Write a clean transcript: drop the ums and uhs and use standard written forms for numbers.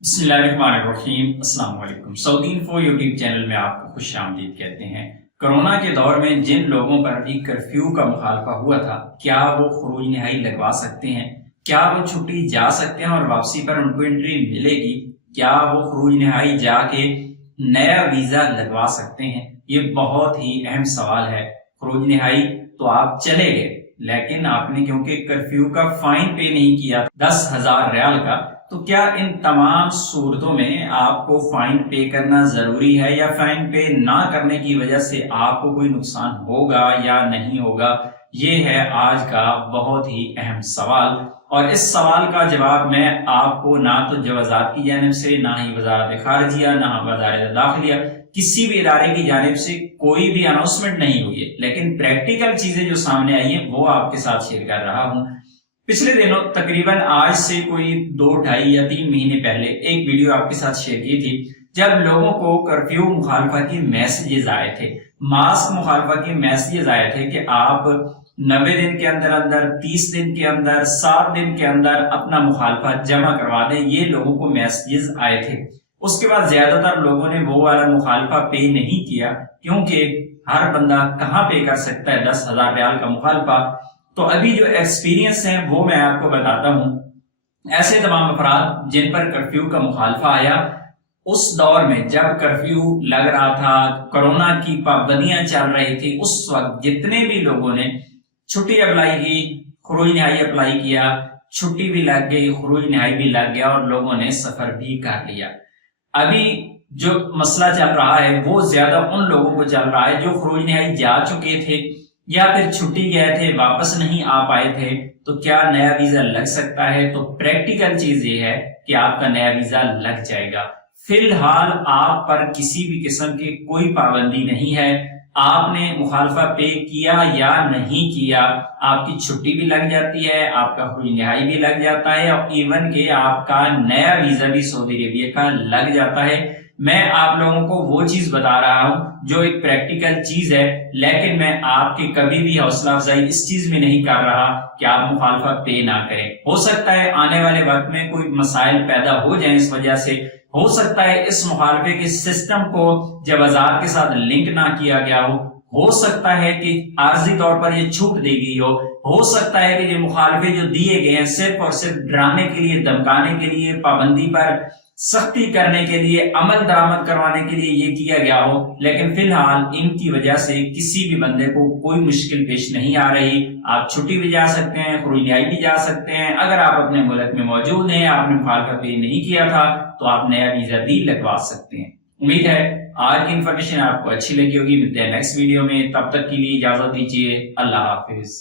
बिस्मिल्लाहिर्रहमानिर्रहीम। अस्सलाम वालेकुम। सऊदी इन्फो यूट्यूब चैनल में आपको खुश आमदीद कहते हैं। कोरोना के दौर में जिन लोगों पर भी कर्फ्यू का मुखालफा हुआ था, क्या वो खरूज नहाई लगवा सकते हैं? क्या वो छुट्टी जा सकते हैं और वापसी पर उनको एंट्री मिलेगी? क्या वो खरूज नहाई जाके नया वीजा लगवा सकते हैं? ये बहुत ही अहम सवाल है। खरूज नहाई तो आप चले गए, लेकिन आपने क्योंकि कर्फ्यू का फाइन पे नहीं किया 10,000 रियाल का, तो क्या इन तमाम सूरतों में आपको फाइन पे करना जरूरी है, या फाइन पे ना करने की वजह से आपको कोई नुकसान होगा या नहीं होगा? ये है आज का बहुत ही अहम सवाल, और इस सवाल का जवाब मैं आपको ना तो जवाजात की जानिब से, ना ही वजारत खारजिया, ना वजारत दाखिलिया, किसी भी इदारे की जानिब से कोई भी अनाउंसमेंट नहीं हुई है, लेकिन प्रैक्टिकल चीजें जो सामने आई है वो आपके साथ शेयर कर रहा हूं। पिछले दिनों तकरीबन आज से कोई 2, 2.5 या 3 महीने पहले एक वीडियो आपके साथ शेयर की थी, जब लोगों को कर्फ्यू मुखालफा के मैसेजेस आए थे, मास्क मुखालफा के मैसेजेस आए थे कि आप 90 दिन के अंदर अंदर, 30 दिन के अंदर, 7 दिन के अंदर अपना मुखालफा जमा करवा दें। ये लोगों को मैसेजेस आए थे। उसके बाद ज्यादातर लोगों ने वो वाला मुखालफा पे नहीं किया, क्योंकि हर बंदा कहाँ पे कर सकता है 10,000 रियाल का मुखालफा। तो अभी जो एक्सपीरियंस है वो मैं आपको बताता हूं। ऐसे तमाम अफराद जिन पर कर्फ्यू का मुखालफा आया, उस दौर में जब कर्फ्यू लग रहा था, कोरोना की पाबंदियां चल रही थी, उस वक्त जितने भी लोगों ने छुट्टी अप्लाई की, खरूज नहाई अप्लाई किया, छुट्टी भी लग गई, खरूज नहाई भी लग गया और लोगों ने सफर भी कर लिया। अभी जो मसला चल रहा है वो ज्यादा उन लोगों को चल रहा है जो खरूज नहाई जा चुके थे या फिर छुट्टी गए थे, वापस नहीं आ पाए थे। तो क्या नया वीजा लग सकता है? तो प्रैक्टिकल चीज ये है कि आपका नया वीजा लग जाएगा। फिलहाल आप पर किसी भी किस्म की कोई पाबंदी नहीं है। आपने मुखालफा पे किया या नहीं किया, आपकी छुट्टी भी लग जाती है, आपका खरूज नहाई भी लग जाता है, और इवन के आपका नया वीजा भी सऊदी अरेबिया का लग जाता है। मैं आप लोगों को वो चीज बता रहा हूं जो एक प्रैक्टिकल चीज है, लेकिन मैं आपकी कभी भी हौसला अफजाई इस चीज में नहीं कर रहा कि आप मुखालफा पे ना करें। हो सकता है आने वाले वक्त में कोई मसाइल पैदा हो जाए, इस वजह से हो सकता है इस मुखालफे के सिस्टम को जब आजाद के साथ लिंक ना किया गया हो सकता है कि आर्जी तौर पर ये छूट दी गई हो सकता है कि ये मुखालफे जो दिए गए हैं सिर्फ और सिर्फ डराने के लिए, धमकाने के लिए, पाबंदी पर सख्ती करने के लिए, अमल दरामद करवाने के लिए ये किया गया हो, लेकिन फिलहाल इनकी वजह से किसी भी बंदे को कोई मुश्किल पेश नहीं आ रही। आप छुट्टी भी जा सकते हैं, खरूज नहाई भी जा सकते हैं। अगर आप अपने मुल्क में मौजूद हैं, आपने मुखालफा पे नहीं किया था, तो आप नया वीजा भी लगवा सकते हैं। उम्मीद है आज की इंफॉर्मेशन आपको अच्छी लगी होगी। मिलते हैं नेक्स्ट वीडियो में, तब तक के लिए इजाजत दीजिए। अल्लाह हाफिज।